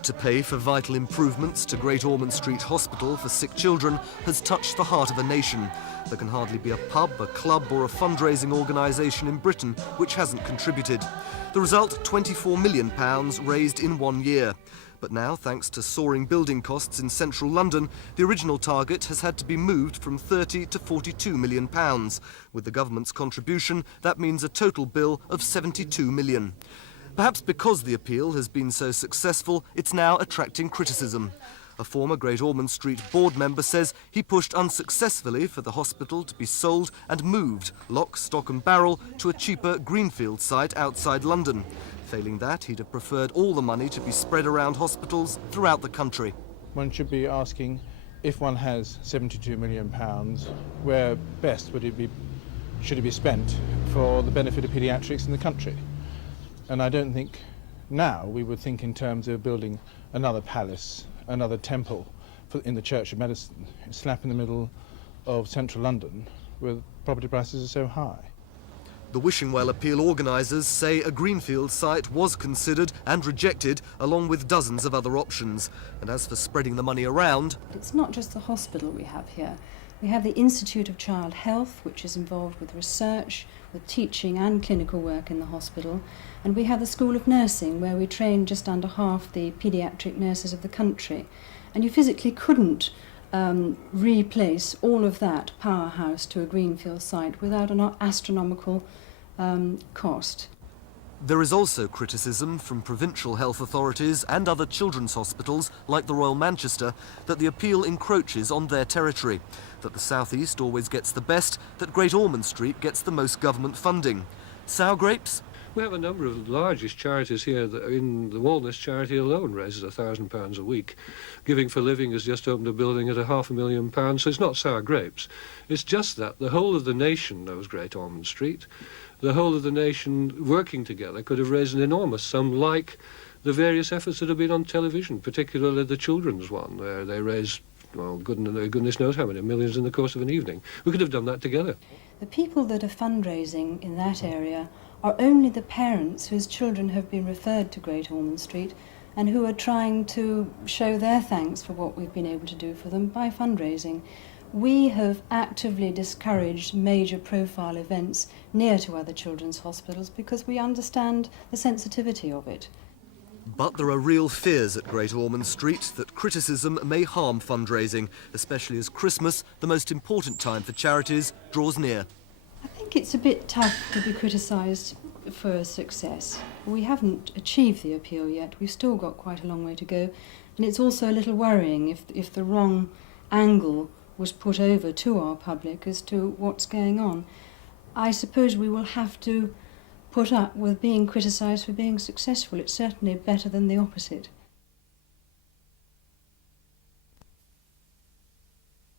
effort to pay for vital improvements to Great Ormond Street Hospital for sick children has touched the heart of a nation. There can hardly be a pub, a club or a fundraising organisation in Britain which hasn't contributed. The result, £24 million raised in 1 year. But now, thanks to soaring building costs in central London, the original target has had to be moved from £30 to £42 million. With the government's contribution, that means a total bill of £72 million. Perhaps because the appeal has been so successful, it's now attracting criticism. A former Great Ormond Street board member says he pushed unsuccessfully for the hospital to be sold and moved, lock, stock and barrel, to a cheaper greenfield site outside London. Failing that, he'd have preferred all the money to be spread around hospitals throughout the country. One should be asking, if one has £72 million, where best should it be spent for the benefit of paediatrics in the country? And I don't think now we would think in terms of building another palace, another temple in the Church of Medicine, slap in the middle of central London, where property prices are so high. The Wishing Well appeal organisers say a greenfield site was considered and rejected, along with dozens of other options. And as for spreading the money around... It's not just the hospital we have here. We have the Institute of Child Health, which is involved with research, with teaching and clinical work in the hospital. And we have the School of Nursing, where we train just under half the paediatric nurses of the country. And you physically couldn't replace all of that powerhouse to a greenfield site without an astronomical cost. There is also criticism from provincial health authorities and other children's hospitals, like the Royal Manchester, that the appeal encroaches on their territory, that the South East always gets the best, that Great Ormond Street gets the most government funding. Sour grapes? We have a number of the largest charities here. In the Walnuts charity alone raises £1,000 a week. Giving for Living has just opened a building at £500,000, so it's not sour grapes. It's just that the whole of the nation knows Great Ormond Street. The whole of the nation working together could have raised an enormous sum, like the various efforts that have been on television, particularly the children's one, where they raise, well, goodness knows how many millions in the course of an evening. We could have done that together. The people that are fundraising in that area are only the parents whose children have been referred to Great Ormond Street and who are trying to show their thanks for what we've been able to do for them by fundraising. We have actively discouraged major profile events near to other children's hospitals because we understand the sensitivity of it. But there are real fears at Great Ormond Street that criticism may harm fundraising, especially as Christmas, the most important time for charities, draws near. I think it's a bit tough to be criticised for success. We haven't achieved the appeal yet. We've still got quite a long way to go. And it's also a little worrying if the wrong angle was put over to our public as to what's going on. I suppose we will have to put up with being criticised for being successful. It's certainly better than the opposite.